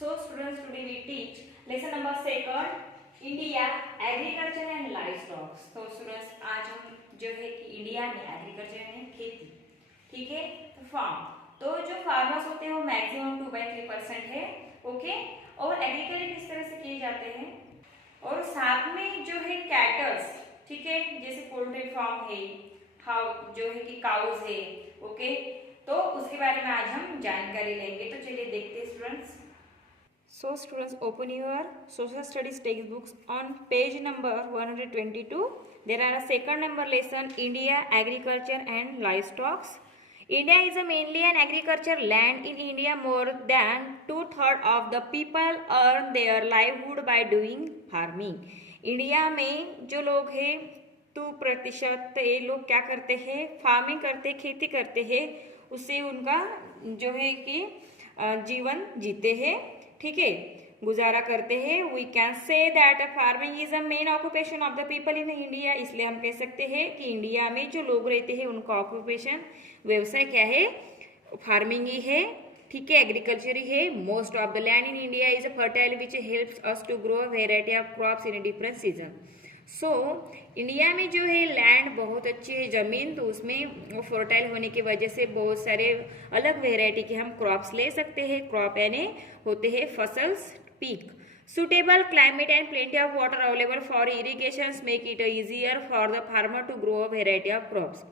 So students, today we teach lesson number 2 India agriculture and livestock. तो students, आज हम जो है कि इंडिया में एग्रीकल्चर यानी खेती, ठीक है, तो फार्म, तो जो फार्मर्स होते हैं वो मैक्सिमम 2/3% है, ओके। और एग्रीकल्चर किस तरह से किए जाते हैं, और साथ में जो है कैटल्स, ठीक है, जैसे पोल्ट्री फार्म है, हाउ जो है कि काउज है, ओके। तो उसके बारे में आज हम जानकारी लेंगे। तो चलिए देखते हैं students. So students, open your social studies textbooks on page number 122. There are a second number lesson, India agriculture and livestock. India is a mainly an agriculture land. In India, more than 2/3 of the people earn their livelihood by doing farming. India में जो लोग हैं 2% ये लोग क्या करते हैं, farming करते, खेती करते हैं, उससे उनका जो है कि जीवन जीते हैं, ठीक है, गुजारा करते हैं। We can say that farming is a main occupation of the people in India. इसलिए हम कह सकते हैं कि इंडिया में जो लोग रहते हैं उनका ऑक्यूपेशन, व्यवसाय क्या है, फार्मिंग ही है, ठीक है, एग्रीकल्चर ही है। Most of the land in India is a fertile which helps us to grow variety of crops in different season. सो इंडिया में जो है लैंड बहुत अच्छी है, जमीन, तो उसमें वो फर्टाइल होने की वजह से बहुत सारे अलग वेराइटी के हम क्रॉप्स ले सकते हैं। क्रॉप यानी होते हैं फसल्स, पीक। Suitable climate and plenty of water available for irrigation make it easier for the farmer to grow a variety of crops.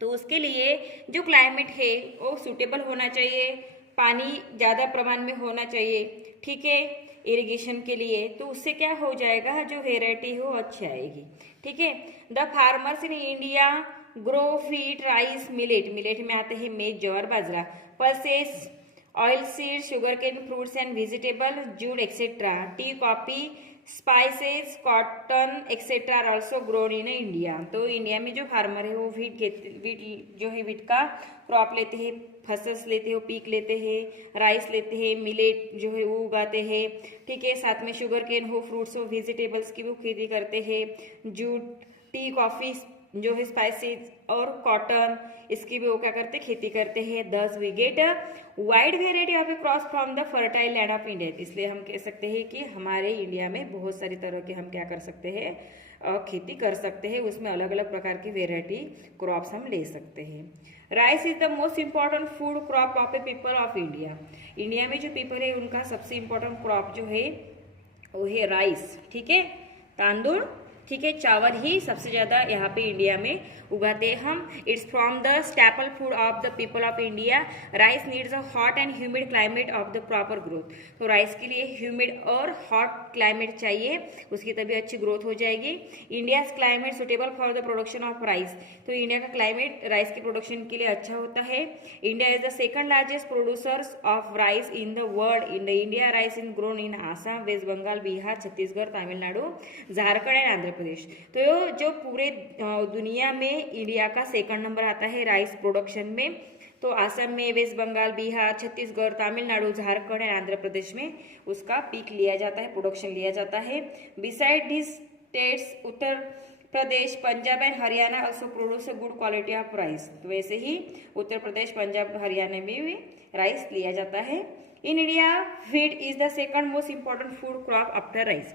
तो उसके लिए जो क्लाइमेट है वो सुटेबल होना चाहिए, पानी ज़्यादा प्रमाण में होना चाहिए, ठीक है, इरिगेशन के लिए। तो उससे क्या हो जाएगा, जो वेराइटी हो अच्छी आएगी, ठीक है। The farmers in India grow wheat, rice, millet, millet में आते हैं maize, jowar, bajra, pulses, oil seed, sugar cane, fruits and vegetable, jute etcetera, tea, coffee, spices, cotton etcetera are also grown in India. तो India में जो farmer है वो wheat जो है वीट का क्रॉप लेते हैं, फसल्स लेते हैं, पीक लेते हैं, राइस लेते हैं, मिलेट जो है वो उगाते हैं, ठीक है, साथ में शुगर केन हो, फ्रूट्स हो, वेजिटेबल्स की भी खेती करते हैं, जूट, टी, कॉफी जो है, स्पाइसेस और कॉटन, इसकी भी वो क्या करते, खेती करते हैं। 10 we get wide variety of a crops from the fertile land of India. इसलिए हम कह सकते हैं कि हमारे इंडिया में बहुत सारी तरह के हम क्या कर सकते हैं, खेती कर सकते हैं, उसमें अलग अलग प्रकार की वेराइटी क्रॉप्स हम ले सकते हैं। Rice is the most important food crop of A people of India. India में जो पीपल है उनका सबसे इम्पोर्टेंट क्रॉप जो है वो है राइस, ठीक है, तांदुल, ठीक है, चावल ही सबसे ज्यादा यहाँ पे इंडिया में उगाते हैं हम। It's from the staple food of the people of India. Rice needs a hot and humid climate of the proper growth. तो राइस के लिए ह्यूमिड और हॉट क्लाइमेट चाहिए, उसकी तभी अच्छी ग्रोथ हो जाएगी। India climate suitable for the production of rice. तो इंडिया का क्लाइमेट राइस के प्रोडक्शन के लिए अच्छा होता है। India is the second largest producers of rice in the world. In the India rice in grown in Assam, west Bengal, Bihar, Chhattisgarh, Tamil Nadu, Jharkhand and Andhra Pradesh. तो जो पूरे दुनिया में इंडिया का सेकंड नंबर आता है राइस प्रोडक्शन में। तो आसाम में, वेस्ट बंगाल, बिहार, छत्तीसगढ़, तमिलनाडु, झारखंड और आंध्र प्रदेश में उसका पीक लिया जाता है, प्रोडक्शन लिया जाता है। Beside this states Uttar Pradesh, Punjab and Haryana also produce a good quality of rice. तो वैसे ही उत्तर प्रदेश, पंजाब, हरियाणा में भी राइस लिया जाता है। In India wheat is the second most important food crop after rice.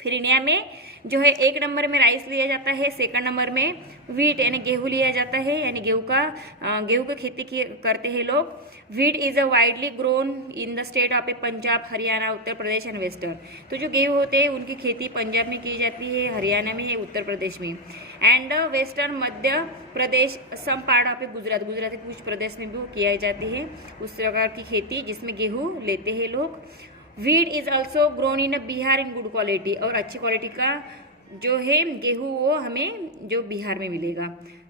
फिर इंडिया में जो है 1 नंबर में राइस लिया जाता है, सेकंड नंबर में व्हीट यानी गेहूं लिया जाता है, यानी गेहूं की खेती करते हैं लोग। Wheat is a widely grown in the state of A Punjab, Haryana, Uttar Pradesh and western. तो जो गेहूं होते हैं उनकी खेती पंजाब में की जाती है, हरियाणा में है, उत्तर प्रदेश में, and western Madhya Pradesh, some part of a Gujarat, Gujarat के कुछ प्रदेश में भी किया जाती है उस प्रकार की खेती जिसमें गेहूं लेते हैं लोग। Wheat is also grown in Bihar in good quality. और अच्छी क्वालिटी का जो है गेहूं वो हमें जो बिहार में मिलेगा।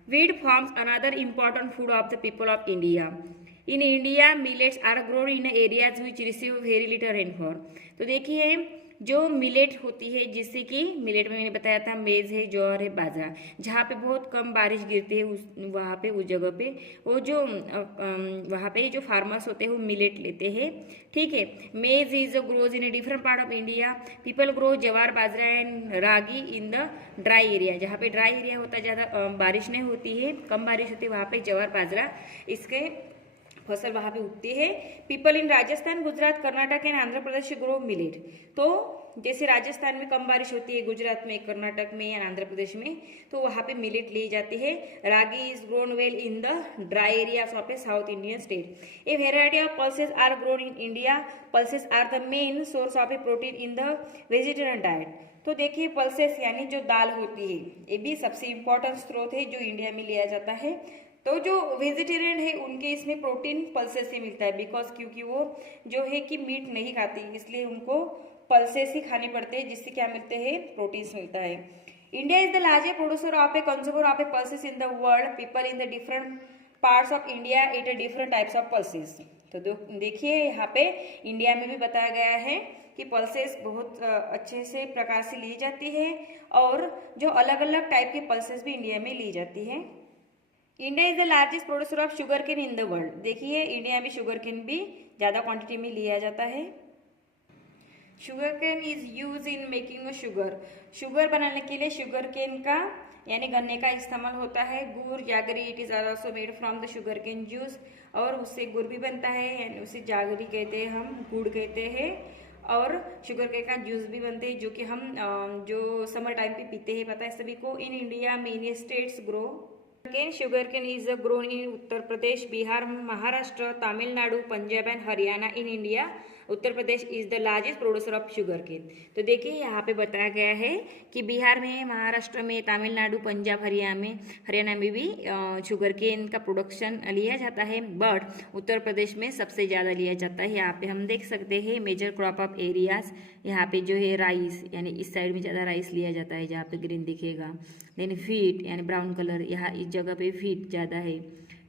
Wheat forms another important food of the people of India. In India millets are grown in areas which receive very little rainfall. तो देखिए जो मिलेट होती है, जिससे कि मिलेट में मैंने बताया था मेज है, ज्वार है, बाजरा, जहाँ पे बहुत कम बारिश गिरती है वहाँ पे उस जगह पे वो जो वहाँ पे जो फार्मर्स होते हैं वो मिलेट लेते हैं, ठीक है। मेज is grows in a different part of India. People grow jowar, bajra and ragi in the dry area. जहाँ पे ड्राई एरिया होता है, ज़्यादा बारिश नहीं होती है, कम बारिश होती है, वहाँ पे ज्वार, बाजरा इसके फसल वहाँ पे उगती है। People in Rajasthan, Gujarat, Karnataka and Andhra Pradesh grow millet. तो जैसे राजस्थान में कम बारिश होती है, गुजरात में, कर्नाटक में या आंध्र प्रदेश में, तो वहाँ पे मिलेट ली जाती है। Ragi is grown well in the dry areas of a South Indian state. A variety of pulses are grown in India. Pulses are the main source of a protein in the vegetarian diet. तो देखिए pulses यानी जो दाल होती है, ये भी सबसे important स्रोत है जो इंडिया में लिया जाता है। तो जो वेजिटेरियन है उनके इसमें प्रोटीन पल्सेस से मिलता है, बिकॉज क्योंकि वो जो है कि मीट नहीं खाती, इसलिए उनको पल्सेस ही खाने पड़ते हैं, जिससे क्या मिलते हैं, प्रोटीन्स मिलता है। India is the largest producer of a consumer of A pulses in the world. People in the different parts of India eat different types of pulses. तो देखिए यहाँ पे इंडिया में भी बताया गया है कि पल्सेस बहुत अच्छे से प्रकार से ली जाती है, और जो अलग अलग टाइप के पल्सेस भी इंडिया में ली जाती है। India is the largest producer of sugar cane in the world. देखिए इंडिया में शुगर केन भी ज़्यादा क्वांटिटी में लिया जाता है। Sugar cane is use in making sugar. Sugar बनाने के लिए शुगर केन का यानी गन्ने का इस्तेमाल होता है। गुड़, jaggery, it is also made from the sugar cane juice. और उससे गुड़ भी बनता है, यानी उसे जागरी कहते हैं, हम गुड़ कहते हैं। और शुगर केन का जूस भी बनते हैं, जो कि हम जो समर टाइम पे पीते हैं, पता है सभी को। In India many states grow sugar cane is grown in Uttar Pradesh, Bihar, Maharashtra, Tamil Nadu, Punjab and Haryana. In India Uttar Pradesh is the largest producer of sugar cane. तो देखिए यहाँ पे बताया गया है कि बिहार में, महाराष्ट्र में, तमिलनाडु, पंजाब, हरियाणा में भी शुगर केन का प्रोडक्शन लिया जाता है, बट उत्तर प्रदेश में सबसे ज़्यादा लिया जाता है। यहाँ पे हम देख सकते हैं मेजर क्रॉप ऑफ एरियाज। यहाँ पे जो है राइस, यानी इस साइड में ज़्यादा राइस लिया जाता है, जहाँ पे ग्रीन दिखेगा। देन फीट यानी ब्राउन कलर, यहाँ इस जगह पे फीट ज़्यादा है,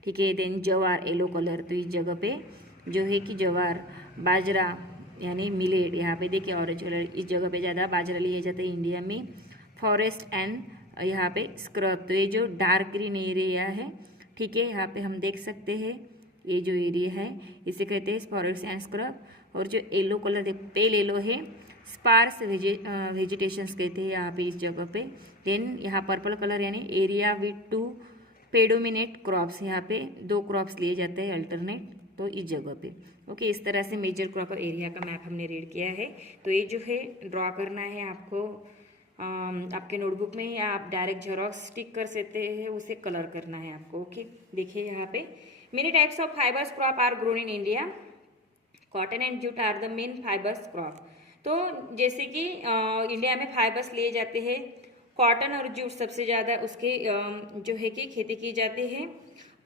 ठीक है। देन जवार येलो कलर, तो इस जगह पे जो है कि जवार, बाजरा यानी मिलेट, यहाँ पे देखिए ऑरेंज कलर, इस जगह पे ज़्यादा बाजरा लिया जाता है इंडिया में। फॉरेस्ट एंड यहाँ पे स्क्रब, तो ये जो डार्क ग्रीन एरिया है, ठीक है, यहाँ पे हम देख सकते हैं ये जो एरिया है इसे कहते हैं फॉरेस्ट एंड स्क्रब। और जो येलो कलर पेल येलो है, स्पार्स वेजिटेशंस कहते हैं यहाँ पे इस जगह पे। देन यहाँ पर्पल कलर यानी एरिया विथ 2 प्रेडोमिनेट क्रॉप्स, यहाँ पे 2 क्रॉप्स लिए जाते हैं अल्टरनेट, तो इस जगह पे। ओके, इस तरह से मेजर क्रॉप और एरिया का मैप हमने रीड किया है। तो ये जो है ड्रॉ करना है आपको आपके नोटबुक में, या आप डायरेक्ट जेरॉक्स स्टिक कर सकते हैं, उसे कलर करना है आपको। ओके, देखिए यहाँ पे many types of fibres crop are grown in India. Cotton and jute are the main fibres crop. तो जैसे कि इंडिया में फाइबर्स लिए जाते हैं, कॉटन और जूट सबसे ज़्यादा उसके जो है कि खेती की जाती है।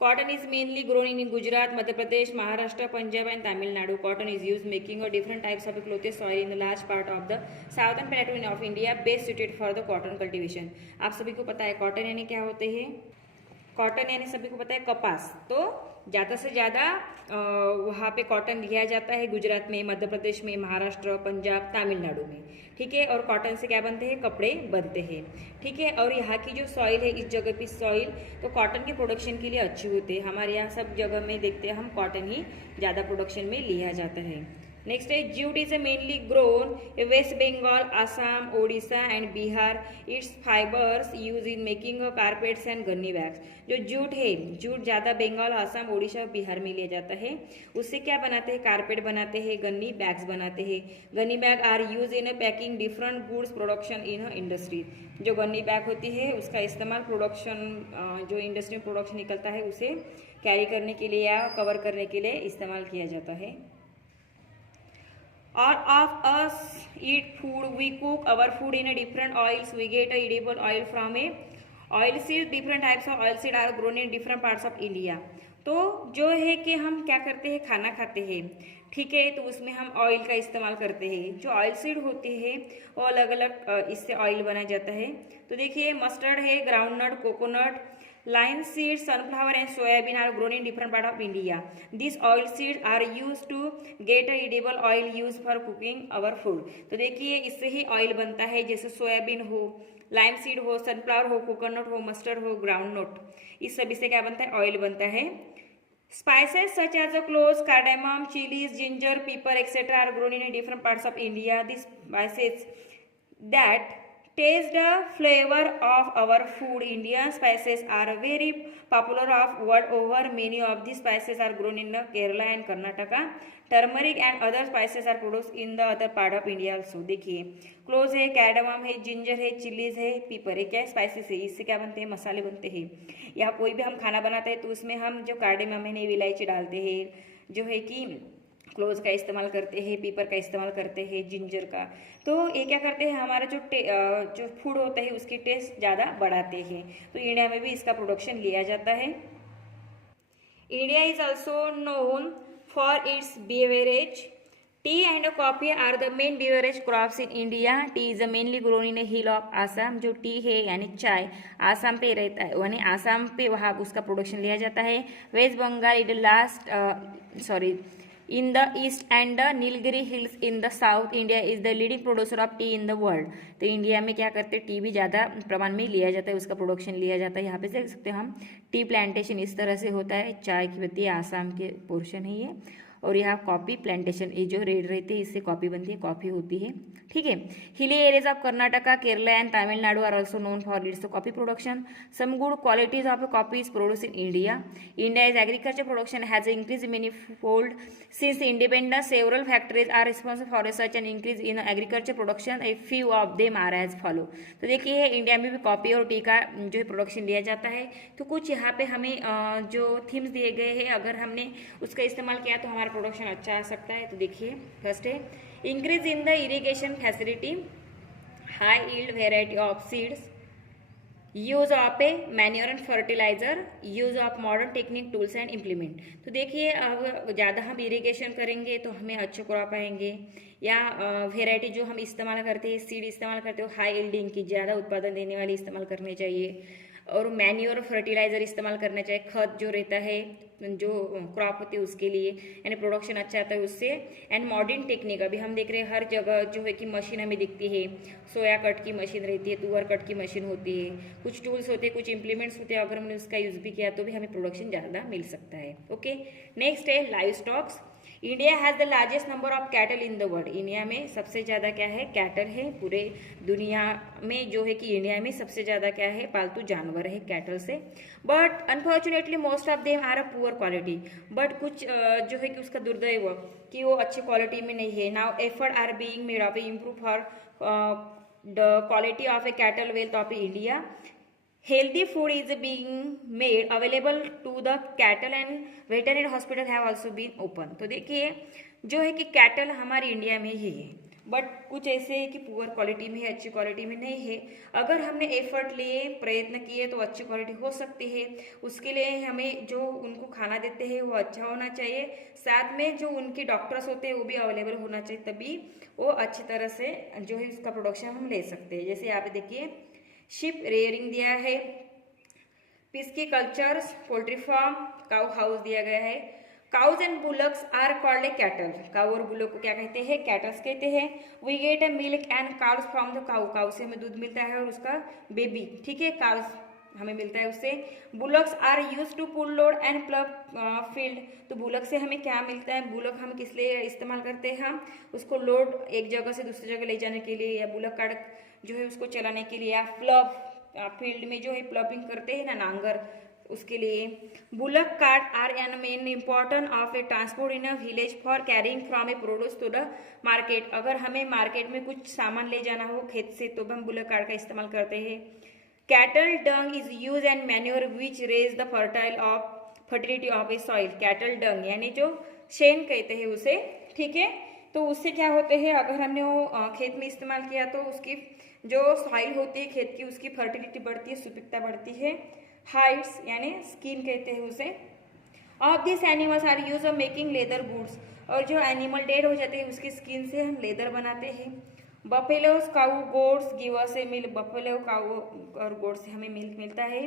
Cotton is mainly grown in Gujarat, Madhya Pradesh, Maharashtra, Punjab and Tamil Nadu. Cotton is use making different types of clothes soil in the large part of the southern plateau of India, best suited for the cotton cultivation. आप सभी को पता है cotton यानी क्या होते हैं, cotton यानी सभी को पता है कपास। तो ज़्यादा से ज़्यादा वहाँ पे कॉटन लिया जाता है गुजरात में, मध्य प्रदेश में, महाराष्ट्र, पंजाब, तमिलनाडु में, ठीक है। और कॉटन से क्या बनते हैं, कपड़े बनते हैं, ठीक है। और यहाँ की जो सॉइल है, इस जगह की सॉइल तो कॉटन के प्रोडक्शन के लिए अच्छी होती है। हमारे यहाँ सब जगह में देखते हैं हम कॉटन ही ज़्यादा प्रोडक्शन में लिया जाता है। नेक्स्ट है jute is mainly grown west Bengal, Assam, Odisha and Bihar. Its fibres use in making carpets and gunny bags. जो जूट है, जूट ज़्यादा बंगाल, आसाम, ओडिशा और बिहार में लिया जाता है। उससे क्या बनाते हैं, कारपेट बनाते हैं, गन्नी बैग्स बनाते हैं। Gunny bag are use in packing different goods production in industry. जो गन्नी बैग होती है उसका इस्तेमाल प्रोडक्शन, जो इंडस्ट्री में प्रोडक्शन निकलता है उसे कैरी करने के लिए या कवर करने के लिए इस्तेमाल किया जाता है। All of us eat food. We cook our food in a different oils. We get a edible oil from a oil seed. Different types of oil seed are grown in different parts of India. तो जो है कि हम क्या करते हैं, खाना खाते हैं, ठीक है, तो उसमें हम ऑयल का इस्तेमाल करते हैं। जो ऑयल सीड होती है वो अलग अलग इससे ऑयल बनाया जाता है। तो देखिए मस्टर्ड है, groundnut, coconut, linseed, sunflower and soybean are grown in different part of India. These oil seeds are used to get a edible oil used for cooking our food. तो देखिए इससे ही ऑयल बनता है, जैसे सोयाबीन हो, lime seed हो, sunflower हो, coconut हो, मस्टर्ड हो, ग्राउंडनट, इस सभी से क्या बनता है, ऑयल बनता है। Spices such as cloves, cardamom, chilies, ginger, pepper, etc. are grown in different parts of India. These spices that Taste the flavor of our food. Indian spices are very popular of world over. Many of these spices are grown in the Kerala and Karnataka. Turmeric and other spices are produced in the other part of India also. देखिए close है, कैरडमम है, ginger है, chillies है, पीपर है, क्या spices है, इससे क्या बनते हैं, मसाले बनते हैं। या कोई भी हम खाना बनाते हैं तो उसमें हम जो कार्डेमम है, इलायची डालते हैं, जो है कि क्लोज का इस्तेमाल करते हैं, पीपर का इस्तेमाल करते हैं, जिंजर का। तो ये क्या करते हैं, हमारा जो फूड होता है उसकी टेस्ट ज़्यादा बढ़ाते हैं। तो इंडिया में भी इसका प्रोडक्शन लिया जाता है। India is also known for its beverage. Tea and coffee are the main beverage crops in India. Tea is mainly grown in hill of Assam. जो टी है यानी चाय आसाम पे रहता है, यानी आसाम पे वहाँ उसका प्रोडक्शन लिया जाता है। West Bengal is last in the east and the Nilgiri hills in the south. India is the leading producer of tea in the world. तो इंडिया में क्या करते हैं, टी भी ज़्यादा प्रमाण में लिया जाता है, उसका प्रोडक्शन लिया जाता है। यहाँ पे देख सकते हो हम, टी प्लांटेशन इस तरह से होता है। चाय की पत्ती आसाम के पोर्शन है ये, और यहाँ कॉफी प्लांटेशन, ये जो रेड रहते हैं इससे कॉफी बनती है, कॉफी होती है, ठीक है। Hilly areas of Karnataka, Kerala and Tamil Nadu are also known for its coffee production. Some good qualities of coffee is produce in India. India is agriculture production has increase many fold since independence. Several factories are responsible for such an increase in agriculture production. A few of them are as follow. तो देखिए India में भी coffee और T का जो है production लिया जाता है। तो कुछ यहाँ पे हमें जो थीम्स दिए गए हैं, अगर हमने उसका इस्तेमाल किया तो हमारा प्रोडक्शन अच्छा आ सकता है। तो देखिए फर्स्ट है increase in the irrigation facility, high yield variety of seeds, use of a manure and fertiliser, use of modern technique tools and implement. तो देखिए अब ज़्यादा हम इरिगेशन करेंगे तो हमें अच्छे क्रॉप आएंगे, या वेराइटी जो हम इस्तेमाल करते हैं, सीड इस्तेमाल करते हो हाई यील्डिंग की, ज़्यादा उत्पादन देने वाली इस्तेमाल करने चाहिए, और मैन्योर फर्टिलाइजर इस्तेमाल करना चाहिए, खत जो रहता है जो क्रॉप होती है उसके लिए, यानी प्रोडक्शन अच्छा आता है उससे। एंड मॉडर्न टेक्निक, अभी हम देख रहे हैं हर जगह जो है कि मशीन हमें दिखती है, सोया कट की मशीन रहती है, तुअर कट की मशीन होती है, कुछ टूल्स होते हैं, कुछ इंप्लीमेंट्स होते हैं, अगर हमने उसका यूज़ भी किया तो भी हमें प्रोडक्शन ज़्यादा मिल सकता है। ओके, नेक्स्ट है live stocks. India has the largest number of cattle in the world. India में सबसे ज़्यादा क्या है, कैटल है। पूरे दुनिया में जो है कि इंडिया में सबसे ज़्यादा क्या है, पालतू जानवर है कैटल से। But unfortunately most of them are a poor quality. But कुछ जो है कि उसका दुर्दैव कि वो अच्छी क्वालिटी में नहीं है। Now effort are being made of improve for the quality of a cattle wealth of India. Healthy food is being made available to the cattle and veterinary hospital have also been open. तो देखिए जो है कि cattle हमारे India में ही है, but कुछ ऐसे है कि पुअर क्वालिटी में है, अच्छी क्वालिटी में नहीं है। अगर हमने एफर्ट लिए, प्रयत्न किए तो अच्छी क्वालिटी हो सकती है। उसके लिए हमें जो उनको खाना देते हैं वो अच्छा होना चाहिए, साथ में जो उनके डॉक्टर्स होते हैं वो भी अवेलेबल होना चाहिए, तभी वो अच्छी तरह से जो है उसका प्रोडक्शन हम ले सकते हैं। जैसे यहाँ पे देखिए शिप रेयरिंग दिया है, piscicultures, poultry farm, cow house दिया गया है। Cows and bullocks are called a cattle. Cow और बुलक को क्या कहते हैं, कैटल्स कहते हैं। We get a milk and cows from the cow. Cow से हमें दूध मिलता है और उसका बेबी, ठीक है, काउस हमें मिलता है उससे। Bullocks are use to pull load and plough field. तो बुलक से हमें क्या मिलता है, बुलक हम किस लिए इस्तेमाल करते हैं, हम उसको लोड एक जगह से दूसरी जगह ले जाने के लिए, या बुलक कार्ड जो है उसको चलाने के लिए, या प्लब फील्ड में जो है प्लबिंग करते हैं ना नांगर, उसके लिए। Bullock cart are an main important of a transport in a village for carrying from a produce to the market. अगर हमें मार्केट में कुछ सामान ले जाना हो खेत से तो हम बुलक कार्ट का इस्तेमाल करते हैं। Cattle dung is use and manure which raise the fertility of a soil. Cattle dung यानी जो शेन कहते हैं उसे, ठीक है। तो उससे क्या होते हैं, अगर हमने वो खेत में इस्तेमाल किया तो उसकी जो सॉइल होती है खेत की, उसकी फर्टिलिटी बढ़ती है, सुपिकता बढ़ती है। हाइट्स यानी स्किन कहते हैं उसे। Of this animals are use of making leather goods. और जो एनिमल डेड हो जाते हैं उसकी स्किन से हम लेदर बनाते हैं। Buffaloes, cow, goats give us a milk. Buffalo, cow और गोट से हमें मिल्क मिलता है।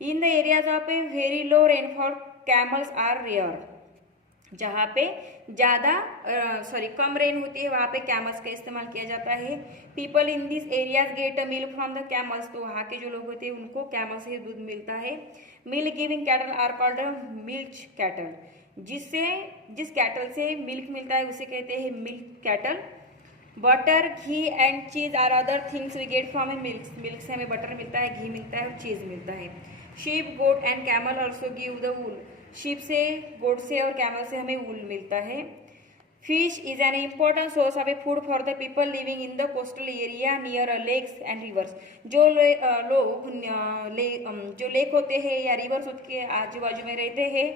In the areas of a very low rainfall camels are rare. जहाँ पे ज़्यादा कम रेन होती है वहाँ पे कैमल्स का इस्तेमाल किया जाता है। People in this areas get a milk from the camels. तो वहाँ के जो लोग होते हैं उनको कैमल से दूध मिलता है। Milk giving cattle are called milk cattle. जिस कैटल से मिल्क मिलता है उसे कहते हैं milk cattle. Butter, ghee and cheese are other things we get from a milk, milk से हमें बटर मिलता है, घी मिलता है और चीज मिलता है। Sheep, goat and camel also give the wool, sheep से, गोट से और कैमल से हमें वूल मिलता है। Fish is an important source of a food for the people living in the coastal area near lakes and rivers, जो लोग जो लेक होते हैं या रिवर्स उसके आजू बाजू में रहते हैं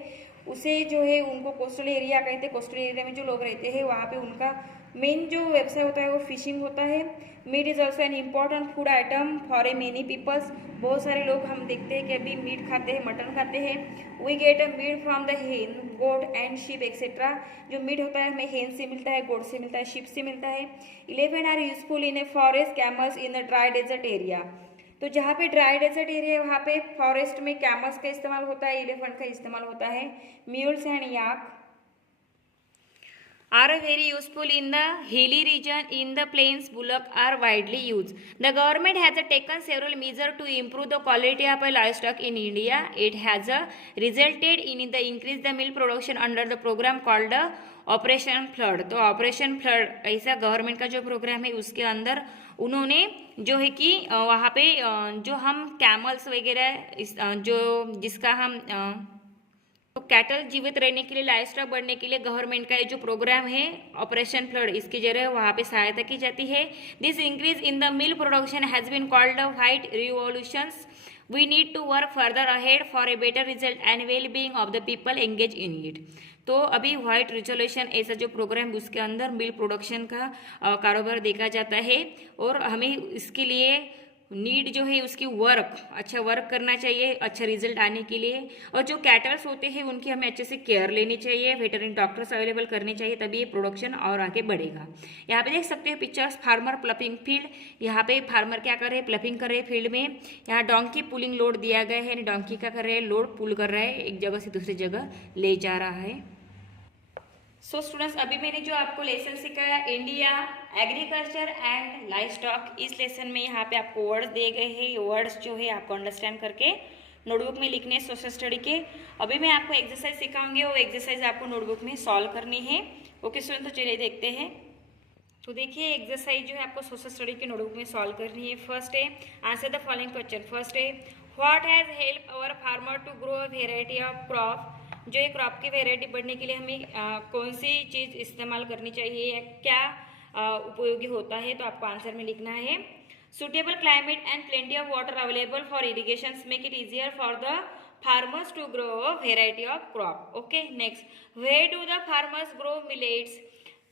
उसे जो है उनको कोस्टल एरिया कहते हैं। कोस्टल एरिया में जो लोग रहते हैं वहाँ पे उनका मेन जो व्यवसाय होता है वो फिशिंग होता है। Meat is also an important food item for a many peoples, बहुत सारे लोग हम देखते हैं कि अभी मीट खाते हैं, मटन खाते हैं। We get a meat from the hen, goat and sheep etcetera, जो मीट होता है हमें हेन से मिलता है, गोट से मिलता है, शीप से मिलता है। Elephant are useful in a forest, camels in a dry desert area, तो जहाँ पे ड्राई डेजर्ट एरिया है वहाँ पे फॉरेस्ट में कैमल्स का इस्तेमाल होता है, एलिफेंट का इस्तेमाल होता है। Mules and yak are very useful in the hilly region. In the plains, bullock are widely used. The government has taken several measures to improve the quality of livestock in India. It has resulted in the increase the milk production under the program called operation flood. तो operation flood ऐसा government का जो programme है उसके अंदर उन्होंने जो है कि वहाँ पे जो हम कैमल्स वगैरह जो जिसका हम तो कैटल जीवित रहने के लिए, लाइवस्टॉक बढ़ने के लिए गवर्नमेंट का ये जो प्रोग्राम है ऑपरेशन फ्लड, इसके जरिए वहाँ पे सहायता की जाती है। This increase in the milk production has been called white revolutions. We need to work further ahead for a better result and well being of the people engage in it. तो अभी व्हाइट रिजोल्यूशन ऐसा जो programme उसके अंदर milk production का कारोबार देखा जाता है और हमें इसके लिए नीड जो है उसकी वर्क, अच्छा वर्क करना चाहिए अच्छा रिजल्ट आने के लिए। और जो कैटल्स होते हैं उनकी हमें अच्छे से केयर लेनी चाहिए, वेटरनरी डॉक्टर्स अवेलेबल करने चाहिए, तभी ये प्रोडक्शन और आगे बढ़ेगा। यहाँ पे देख सकते हैं पिक्चर्स, फार्मर प्लपिंग फील्ड। यहाँ पे फार्मर क्या कर रहे हैं, प्लपिंग कर रहे हैं फील्ड में। यहाँ डोंकी पुलिंग लोड दिया गया है, डोंकी क्या कर रहे हैं, लोड पुल कर रहा है, एक जगह से दूसरी जगह ले जा रहा है। सो स्टूडेंट्स, अभी मैंने जो आपको लेसन सिखाया इंडिया एग्रीकल्चर एंड लाइवस्टॉक, इस लेसन में यहाँ पे आपको वर्ड्स दिए गए हैं। ये वर्ड्स जो है आपको अंडरस्टैंड करके नोटबुक में लिखने हैं सोशल स्टडी के। अभी मैं आपको एक्सरसाइज सिखाऊंगी, वो एक्सरसाइज आपको नोटबुक में सॉल्व करनी है। ओके स्टूडेंट, तो चलिए देखते हैं। तो देखिए एक्सरसाइज जो है आपको सोशल स्टडी के नोटबुक में सॉल्व करनी है। फर्स्ट है answer the following question. First है what has help our farmer to grow a variety of crop, जो एक क्रॉप की वेराइटी बढ़ने के लिए हमें कौन सी चीज़ इस्तेमाल करनी चाहिए या क्या उपयोगी होता है, तो आपको आंसर में लिखना है। Suitable climate and plenty of water available for irrigation make it easier for the farmers to grow a variety of crop. Okay next, where do the farmers grow millets,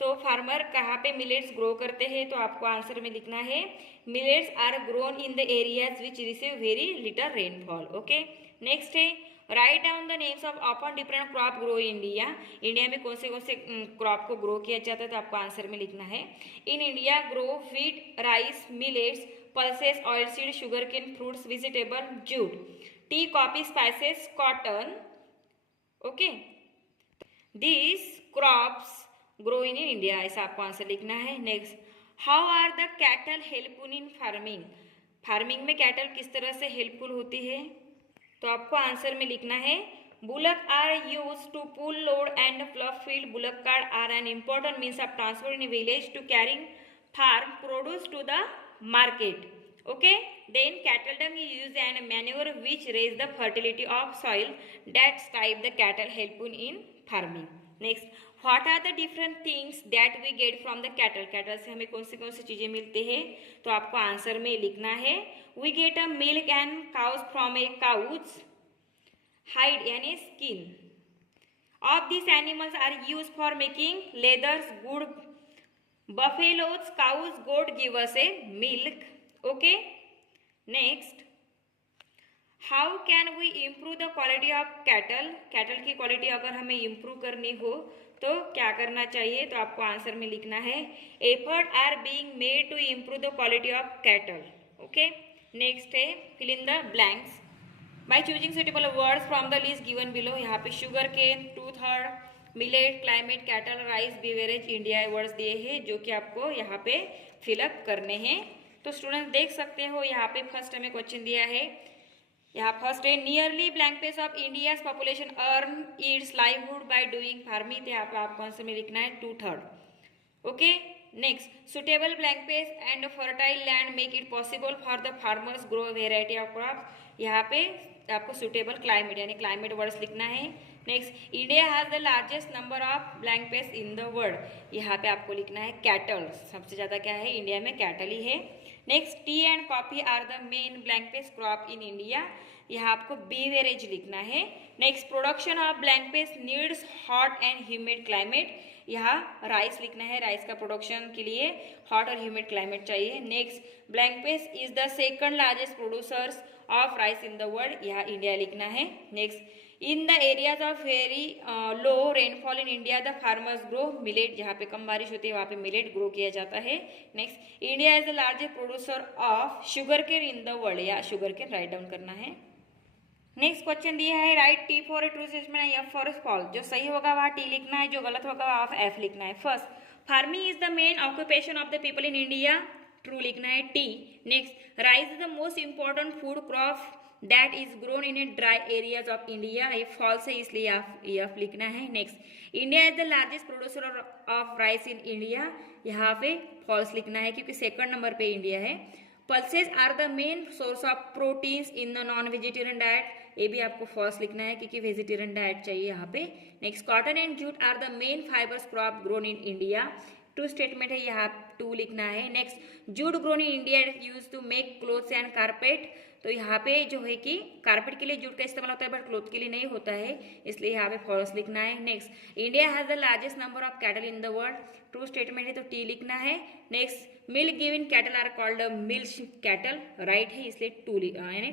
तो फार्मर कहाँ पे millets grow करते हैं, तो आपको answer में लिखना है millets are grown in the areas which receive very little rainfall. Okay next है write down the names of open different crop grow in India, India में कौन से क्रॉप को ग्रो किया जाता है, तो आपको आंसर में लिखना है in India grow wheat, rice, millets, pulses, oil seed, sugar cane, fruits, vegetable, jute, tea, coffee, spices, cotton. Okay this crops grow in India, ऐसा आपको आंसर लिखना है। Next, how are the cattle helpful in farming, farming में cattle किस तरह से helpful होती है, तो आपको आंसर में लिखना है bullock are use to pull load and plough field, bullock cart are an important means of transport in village to carrying farm produce to the market. Okay then cattle dung is use and manure which raise the fertility of soil that's type the cattle helpful in farming. Next, what are the different things that we get from the cattle, cattle से हमें कौन सी चीजें मिलती है, तो आपको answer में लिखना है we get a milk and cows from a cows hide यानी skin of this animals are use for making leathers, good, buffaloes, cows, goat give us a milk. Okay next, how can we improve the quality of cattle, cattle की quality अगर हमें improve करनी हो तो क्या करना चाहिए, तो आपको आंसर में लिखना है effort are being made to improve the quality of cattle. Okay next है fill in the blanks by choosing suitable words from the list given below. यहाँ पे sugarcane, 2/3, millet, climate, cattle, rice, beverage, India words दिए हैं जो कि आपको यहाँ पे फिलअप करने हैं। तो स्टूडेंट देख सकते हो यहाँ पे फर्स्ट हमें क्वेश्चन दिया है, यहाँ फर्स्ट है nearly blank page of India's population earn it's livelihood by doing farming, तो यहाँ पे आपको आंसर में लिखना है 2/3। Okay next suitable blank space and fertile land make it possible for the farmers grow variety of crop. यहाँ पे आपको सुटेबल क्लाइमेट यानी क्लाइमेट वर्ड्स लिखना है। Next India has the largest number of blank space in the world. यहाँ पे आपको लिखना है कैटल, सबसे ज्यादा क्या है इंडिया में कैटल ही है। Next tea and coffee are the main blank space crop in India. यहाँ आपको बीवरेज लिखना है। Next production of blank space needs hot and humid climate. यहाँ राइस लिखना है, राइस का प्रोडक्शन के लिए हॉट और ह्यूमिड क्लाइमेट चाहिए। Next blank space is the second largest producers of rice in the world. यहाँ इंडिया लिखना है। Next in the areas of very low rainfall in India the farmers grow millet. जहाँ पे कम बारिश होती है वहाँ पे मिलेट ग्रो किया जाता है। Next India is the largest producer of sugar cane in the world. या शुगर केन राइट डाउन करना है। नेक्स्ट क्वेश्चन दिया है write T for a true statement F for false. जो सही होगा वहाँ टी लिखना है, जो गलत होगा वहाँ एफ लिखना है। First, farming is the main occupation of the people in India. True लिखना है T. Next, rice is the most important food crop that is grown in a dry areas of India. ये false है इसलिए F लिखना है। Next, India is the largest producer of rice in India. यहाँ पे false लिखना है क्योंकि सेकंड नंबर पे इंडिया है। Pulses are the main source of proteins in the non vegetarian diet. ये भी आपको फॉल्स लिखना है क्योंकि वेजिटेरियन डाइट चाहिए यहाँ पे। Next, cotton and jute are the main fibres crop grown in India. True statement है, यहाँ टू लिखना है। Next, jute grown in India use to make clothes and carpet. तो यहाँ पे जो है कि कारपेट के लिए जूट का इस्तेमाल होता है बट क्लोथ के लिए नहीं होता है, इसलिए यहाँ पे फॉल्स लिखना है। Next, India has the largest number of cattle in the world. True statement है तो टी लिखना है। Next, milk giving cattle are called milk cattle. Right है इसलिए टू यानी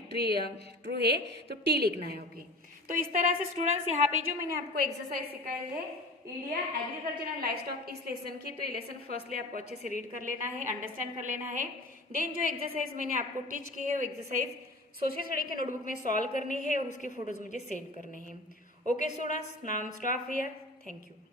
ट्रू है तो टी लिखना है। ओके, तो इस तरह से स्टूडेंट्स यहाँ पे जो मैंने आपको एक्सरसाइज सिखाई है इंडिया एग्रीकल्चर एंड लाइवस्टॉक इस लेसन की, तो ये लेसन फर्स्टली आपको अच्छे से रीड कर लेना है, अंडरस्टैंड कर लेना है। देन जो एक्सरसाइज मैंने आपको टीच की है वो एक्सरसाइज सोशल स्टडी के नोटबुक में सॉल्व करनी है और उसकी फोटोज मुझे सेंड करने हैं। Okay students, now stop here. Thank you.